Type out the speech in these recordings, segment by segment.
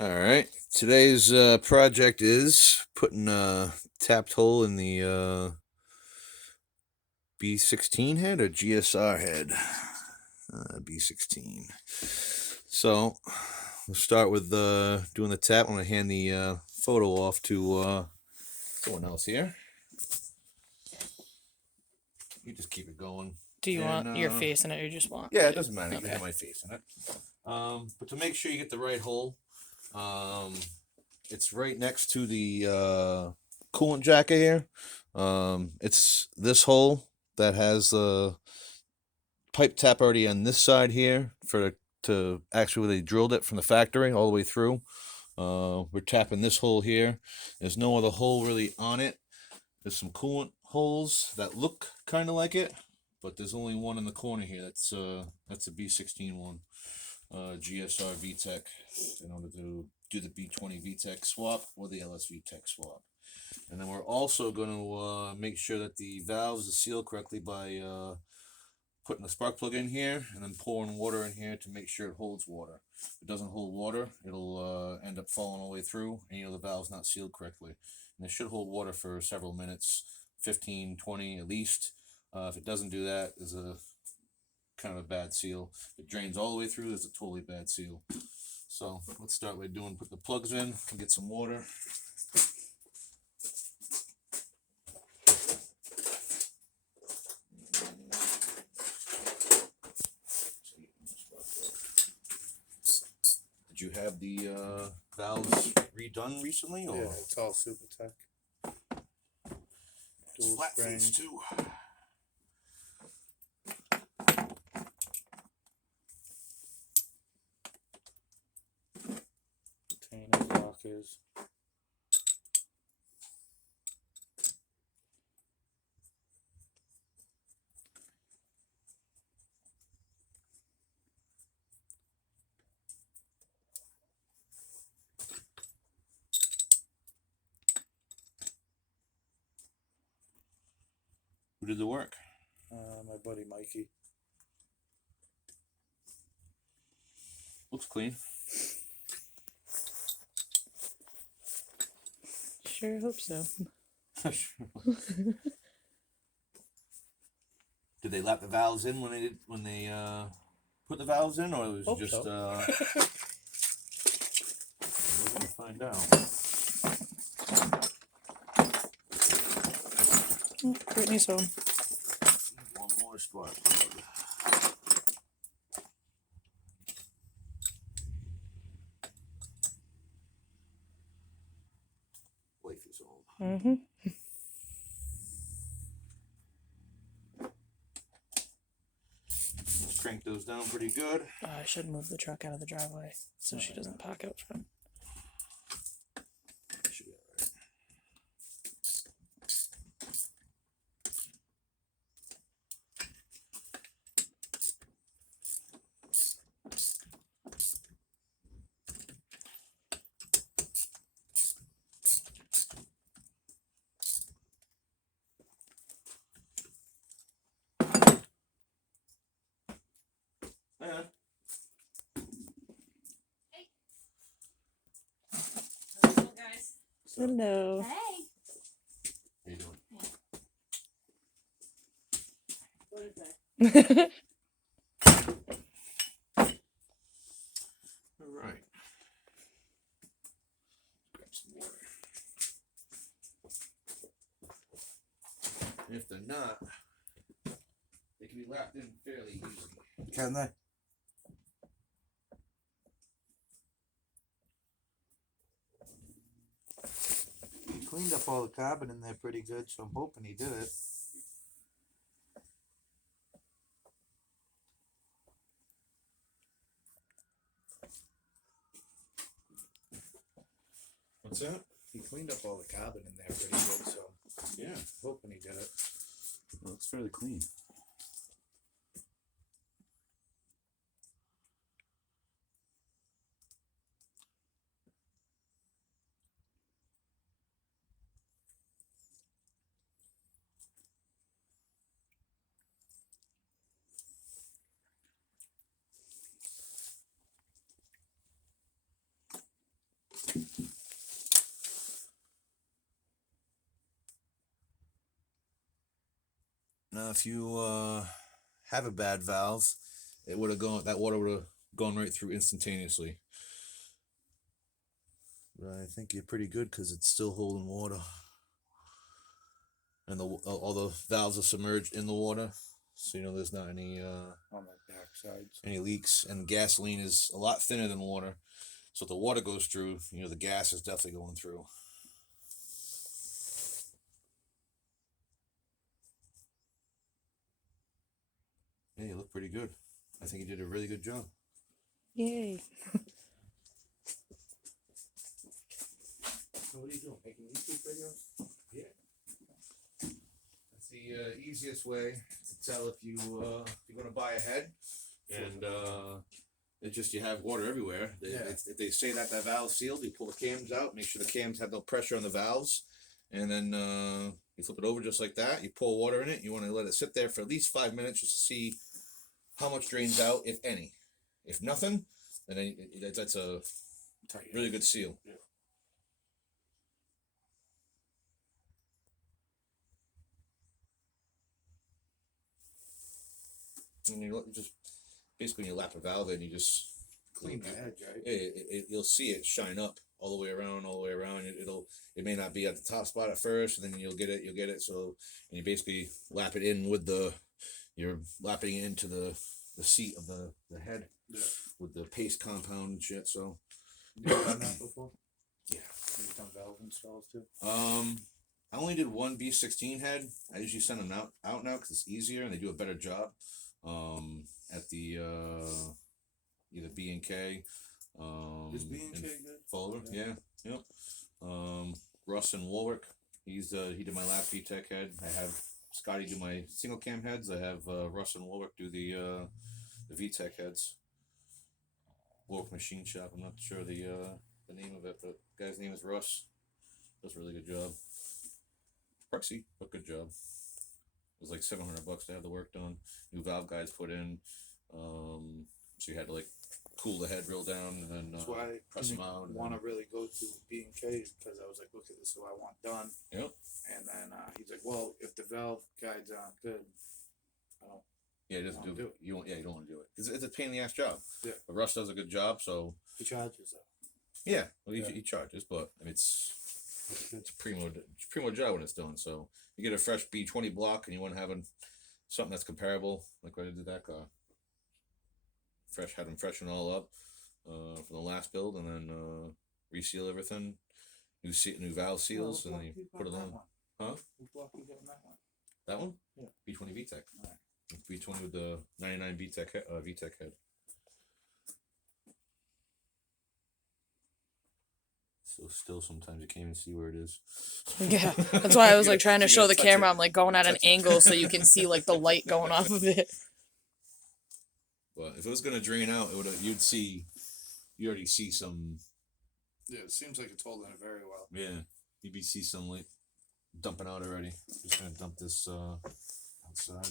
All right. Today's project is putting a tapped hole in the B16 head or GSR head. B16. So we'll start with doing the tap. I'm going to hand the photo off to someone else here. You just keep it going. Do you want your face in it or you just want? Yeah, it doesn't matter. You Okay. can have my face in it. But to make sure you get the right hole, it's right next to the coolant jacket here. It's this hole that has the pipe tap already on this side here for to actually where they drilled it from the factory all the way through. We're tapping this hole here. There's no other hole really on it. There's some coolant holes that look kind of like it, but there's only one in the corner here. That's a B16 one, GSR VTEC, in order to do the B20vtec swap or the LSVtec swap. And then we're also going to make sure that the valves are sealed correctly by putting a spark plug in here and then pouring water in here to make sure it holds water. If it doesn't hold water, it'll end up falling all the way through, and the valve's not sealed correctly. And it should hold water for several minutes, 15, 20 at least. If it doesn't do that, there's a kind of a bad seal. If it drains all the way through, there's a totally bad seal. So let's start by put the plugs in, can get some water. Did you have the valves redone recently? Or? Yeah, it's all Super Tech. Dual Flat spring. face too. Containers, lockers. Who did the work? My buddy Mikey. Looks clean. Sure hope so. Did they lap the valves in when they put the valves in, or it was Hope just so. we're gonna find out. Oh, Brittany's home. One more spark plug. Life is old. Mm-hmm. Let's crank those down pretty good. I should move the truck out of the driveway so she doesn't park out front. Should be all right. Yeah. Hello, guys. Hello. Hey. How you doing? What is that? All right. Grab some water. And if they're not, they can be lapped in fairly easy. Can they? He cleaned up all the carbon in there pretty good, so I'm hoping he did it. What's that? He cleaned up all the carbon in there pretty good, so Yeah, hoping he did it. well, it's fairly clean. Now, if you have a bad valve, it would have gone. That water would have gone right through instantaneously. But I think you're pretty good because it's still holding water, and all the valves are submerged in the water, so you know there's not any On the back sides. any leaks. And gasoline is a lot thinner than water, so if the water goes through, you know the gas is definitely going through. Yeah, you look pretty good. I think you did a really good job. Yay. So what are you doing? Making YouTube videos? Yeah. That's the easiest way to tell if you're going to buy a head, and it's just you have water everywhere. If they say that valve's sealed, you pull the cams out, make sure the cams have no pressure on the valves, and then you flip it over just like that. You pour water in it. You want to let it sit there for at least 5 minutes just to see how much drains out, if any. If nothing, then that's a really good seal. Yeah. And you just basically when you lap a valve in, you just Clean the edge, right? you'll see it shine up all the way around. It may not be at the top spot at first, and then you'll get it. So, and you basically lap it in you're lapping it into the seat of the head with the paste compound and shit. So, You done that before? yeah. Have you done valve installs too? I only did one B16 head. I usually send them out now because it's easier and they do a better job. At the either B&K. Is B&K good? Fuller, yeah, yep. Russ and Warwick. He did my last VTEC head. I have Scotty do my single cam heads. I have Russ and Warwick do the VTEC heads. Warwick Machine Shop. I'm not sure the name of it, but the guy's name is Russ. Does a really good job. Pricey, but good job. It was like $700 to have the work done. New valve guides put in. So you had to like cool the head real down and then That's why I press them out. want to really go to B&K because I was like, look at this, what I want done. Yep. And then he's like, well, if the valve guides aren't good, I don't. Yeah, it doesn't Don't do it. You don't. Yeah, you don't want to do it because it's a pain in the ass job. Yeah. But Russ does a good job, so He charges though. yeah. Well, Yeah. he charges, but I mean, it's a primo job when it's done. So you get a fresh B20 block, and you want to have something that's comparable, like what I did that car. Had them freshen all up from the last build, and then reseal everything, new valve seals, and then you put it on. Huh? What block you getting that one? That one? Yeah. B20vtec. Alright. B20 with the 99 VTEC head. So still sometimes you can't even see where it is. Yeah. That's why I was like trying to You show gotta the touch camera. it. I'm like going at an Touch it. angle so you can see like the light going off of it. But if it was gonna drain out, you already see some. Yeah, it seems like it's holding it very well. Yeah, you'd see some like dumping out already. Just gonna dump this outside.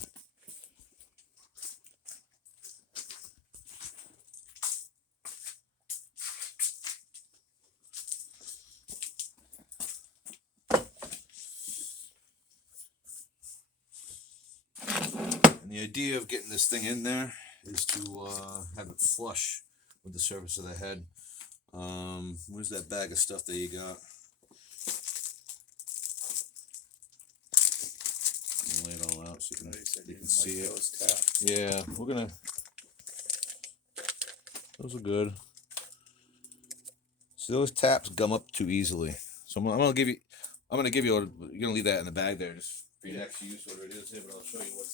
And the idea of getting this thing in there is to have it flush with the surface of the head. Where's that bag of stuff that you got? Lay it all out so you can see it. Those taps. Yeah, we're gonna. Those are good. So those taps gum up too easily. So I'm gonna give you. You're gonna leave that in the bag there, just for your next use, whatever it is. Here, but I'll show you what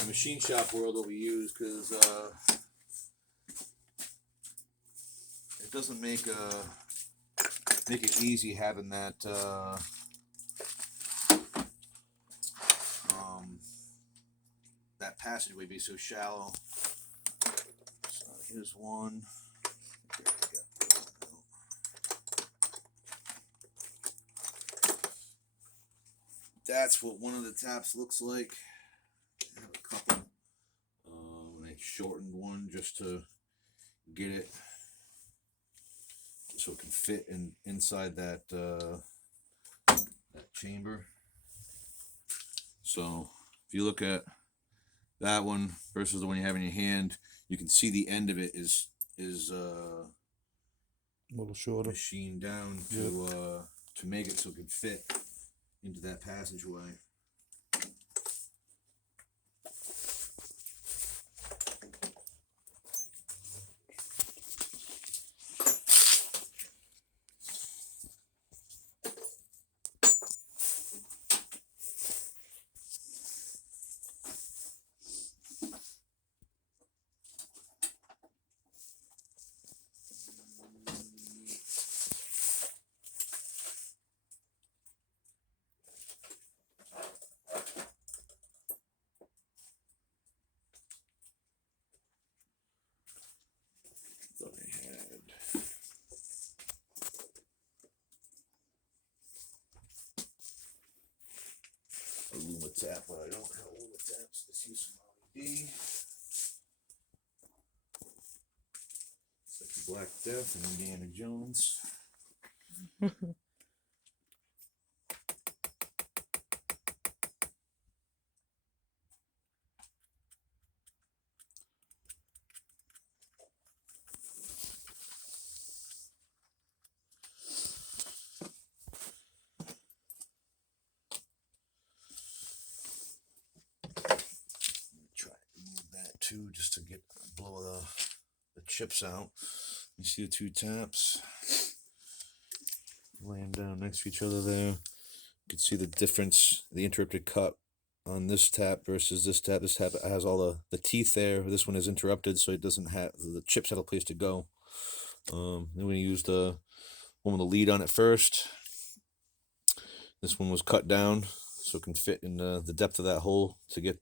the machine shop world that we use, because it doesn't make it easy having that that passageway be so shallow. So here's one. That's what one of the taps looks like. I have a couple. And I shortened one just to get it so it can fit inside that that chamber. So if you look at that one versus the one you have in your hand, you can see the end of it is A little shorter. machined down to make it so it can fit into that passageway. Thought I had a Lumatap, but I don't have a Lumatap, so let's use some LED. It's like Black Death and Indiana Jones. Try to move that too, just to blow the chips out. You see the two taps laying down next to each other there. You can see the difference, the interrupted cut on this tap versus this tap. This tap has all the teeth there. This one is interrupted, so it doesn't have the chips have a place to go. Then we used the one with the lead on it first. This one was cut down so it can fit in the depth of that hole to get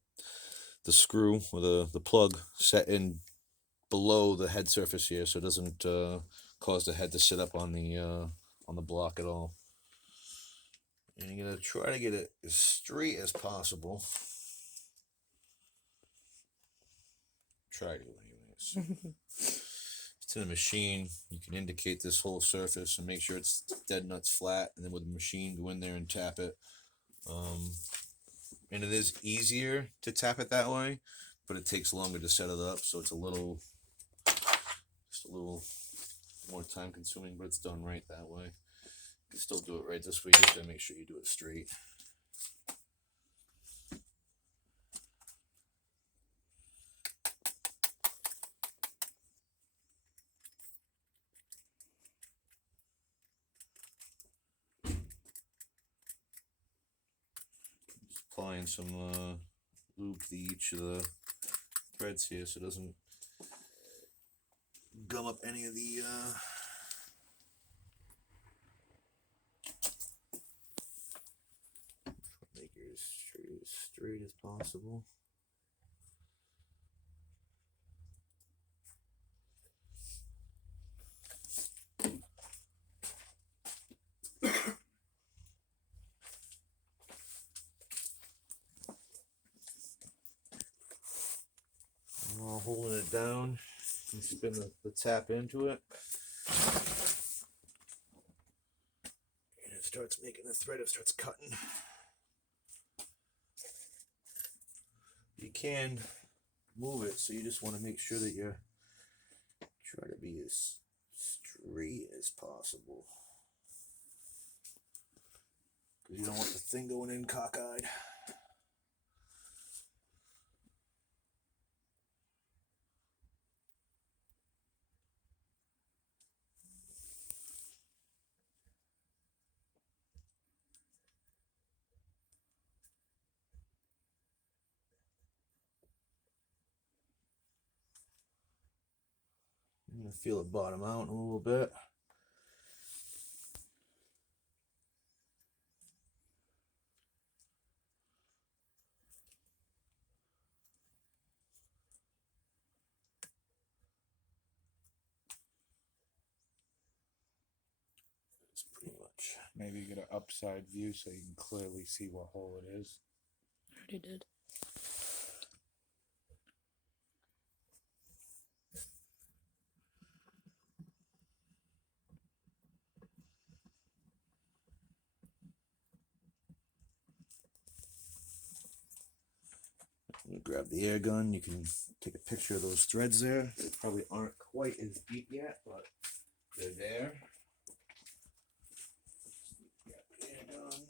the screw or the plug set in below the head surface here, so it doesn't cause the head to sit up on the block at all. And you're gonna try to get it as straight as possible. Try to, anyways. It's in a machine. You can indicate this whole surface and make sure it's dead nuts flat, and then with the machine go in there and tap it. And it is easier to tap it that way, but it takes longer to set it up, so it's just a little more time consuming, but it's done right that way. You can still do it right this way, you just gotta make sure you do it straight. Just applying some lube to each of the threads here so it doesn't gum up any of the make it as straight as possible. While holding it down, you spin the tap into it, and it starts making a thread. It starts cutting. You can move it, so you just want to make sure that you try to be as straight as possible, because you don't want the thing going in cockeyed. I'm gonna feel it bottom out a little bit. It's pretty much. Maybe get an upside view so you can clearly see what hole it is. Already did. You grab the air gun, you can take a picture of those threads there. They probably aren't quite as deep yet, but they're there. Grab the air gun.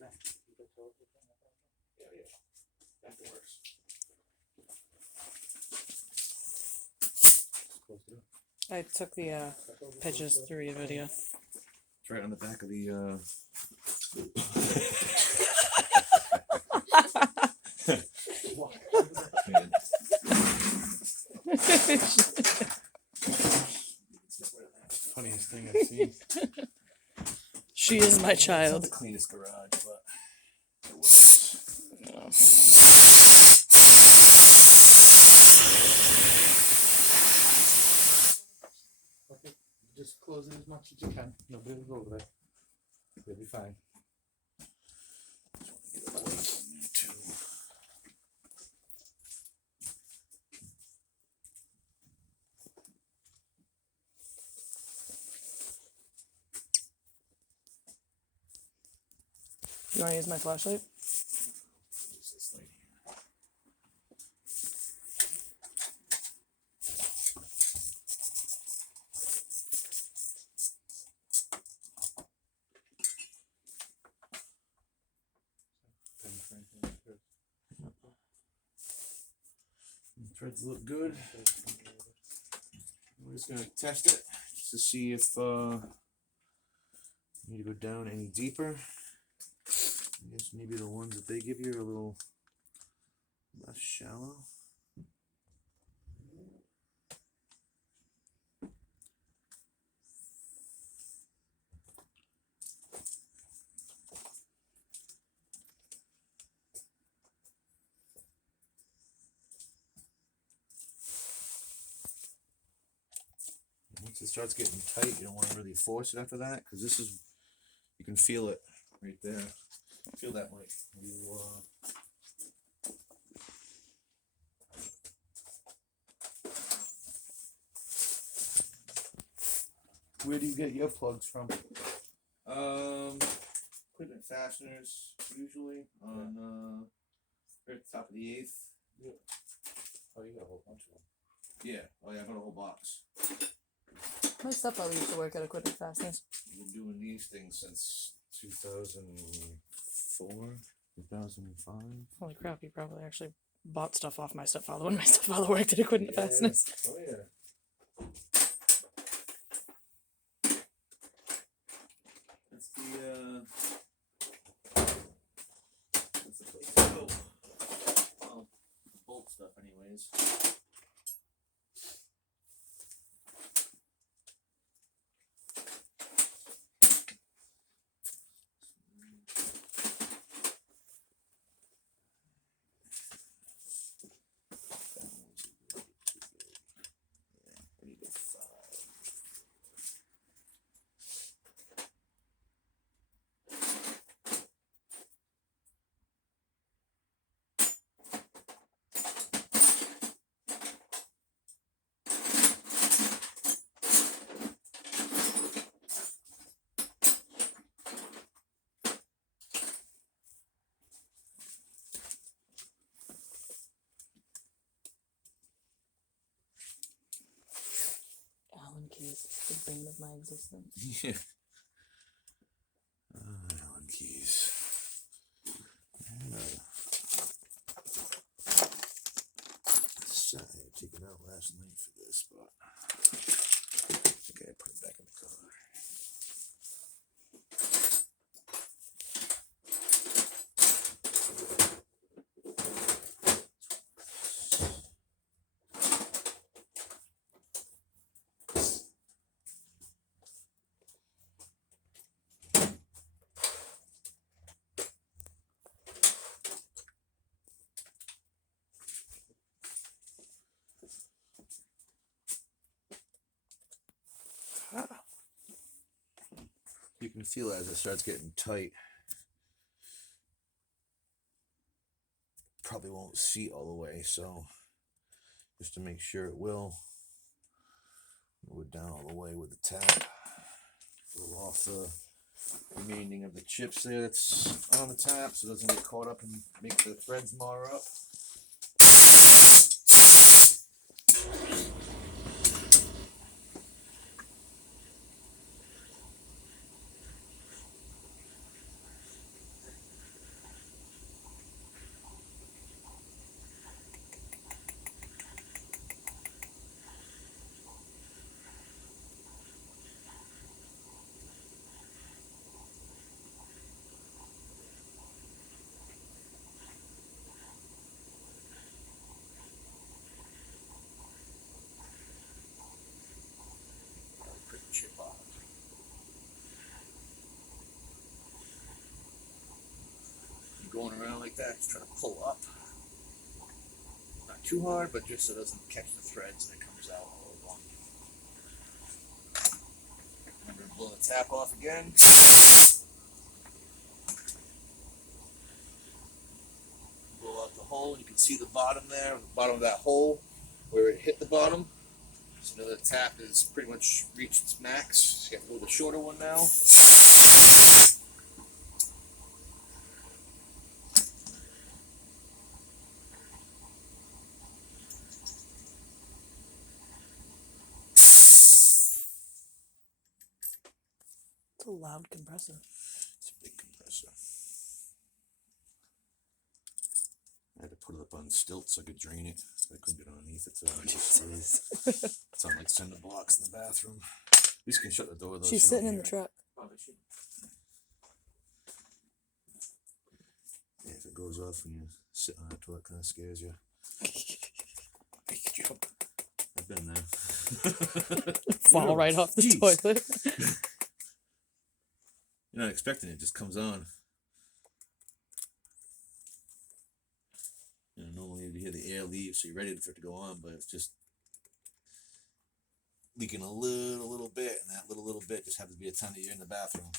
That works. I took the pitches through your video. It's right on the back of the funniest thing I've seen. She is my It's not child. the cleanest garage, but it works. Okay, just close it as much as you can. Nobody will go over there. You'll be fine. Get a plate in there too. You want to use my flashlight? Use this light here. The threads look good. We're just gonna test it just to see if need to go down any deeper. I guess maybe the ones that they give you are a little less shallow. Once it starts getting tight, you don't want to really force it after that, because this is, you can feel it right there. Feel that, Mike. You, Where do you get your plugs from? equipment fasteners usually on right at the top of the 8th. Oh, you got a whole bunch of them. Yeah. Oh yeah, I got a whole box. My stepfather used to work at Equipment Fasteners. I've been doing these things since 2004, 2005. Holy crap, you probably actually bought stuff off my stepfather when my stepfather worked at Equipment Fasteners. Oh yeah. That's the that's the place to go. Well, bolt stuff anyways. Allen keys, the bane of my existence. Yeah. Allen keys. Side taken out last night for this, but I think I put it back in the car. You can feel it as it starts getting tight. Probably won't seat all the way, so just to make sure it will, move it down all the way with the tap. A little off the remaining of the chips there that's on the tap, so it doesn't get caught up and make the threads mar up. Pretty chip off. Going around like that, just trying to pull up. Not too hard, but just so it doesn't catch the threads and it comes out all at once. Remember to blow the tap off again. Blow out the hole, and you can see the bottom there, the bottom of that hole where it hit the bottom. So now the tap is pretty much reached its max. So you have to go with a shorter one now. It's a loud compressor. It's a big compressor. I had to put it up on stilts so I could drain it. So I couldn't get underneath it. So it's on like cinder blocks in the bathroom. At least you can shut the door though. She's so you don't sitting in hear the it. truck. Probably should. Yeah, if it goes off when you sit on it, it kind of scares you. Big jump. I've been there. Fall right off the Jeez. toilet. You're not expecting it, it just comes on. You know, normally you hear the air leave, so you're ready for it to go on, but it's just leaking a little bit, and that little bit just happens to be a time that you're in the bathroom.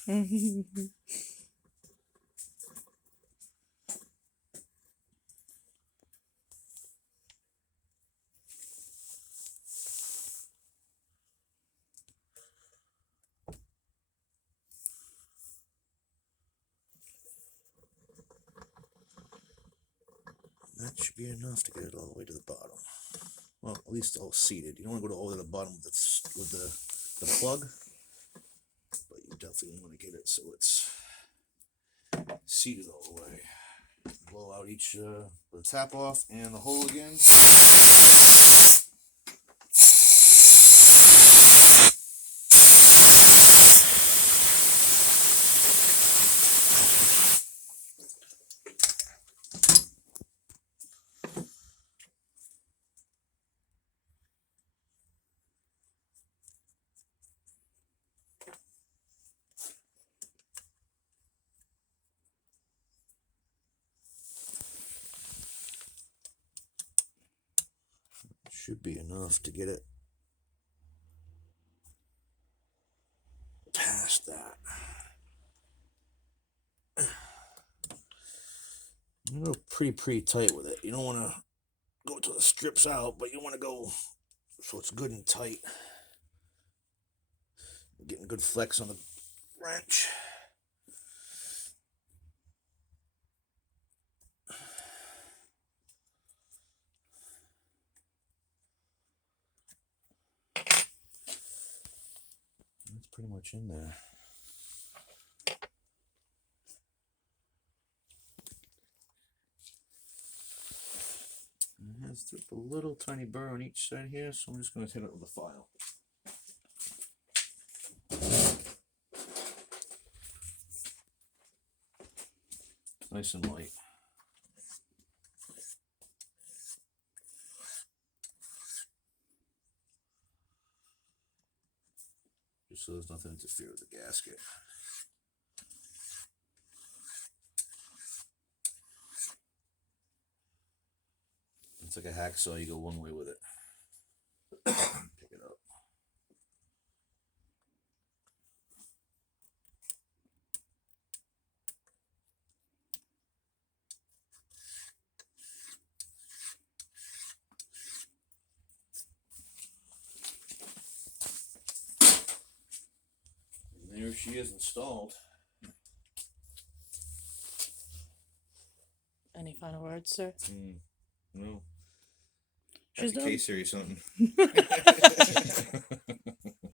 That should be enough to get it all the way to the bottom. Well, at least all seated. You don't want to go all the way to the bottom with the plug, but you definitely want to get it so it's seated all the way. Blow out each the tap off and the hole again. Should be enough to get it past that. You go pretty tight with it. You don't want to go till it strips out, but you want to go so it's good and tight. Getting good flex on the wrench. That's pretty much in there. It has a little tiny burr on each side here, so I'm just going to hit it with a file. Nice and light. Just so there's nothing to interfere with the gasket. It's like a hacksaw, you go one way with it. Pick it up. And there she is installed. Any final words, sir? No. She's Happy done. K-Series something.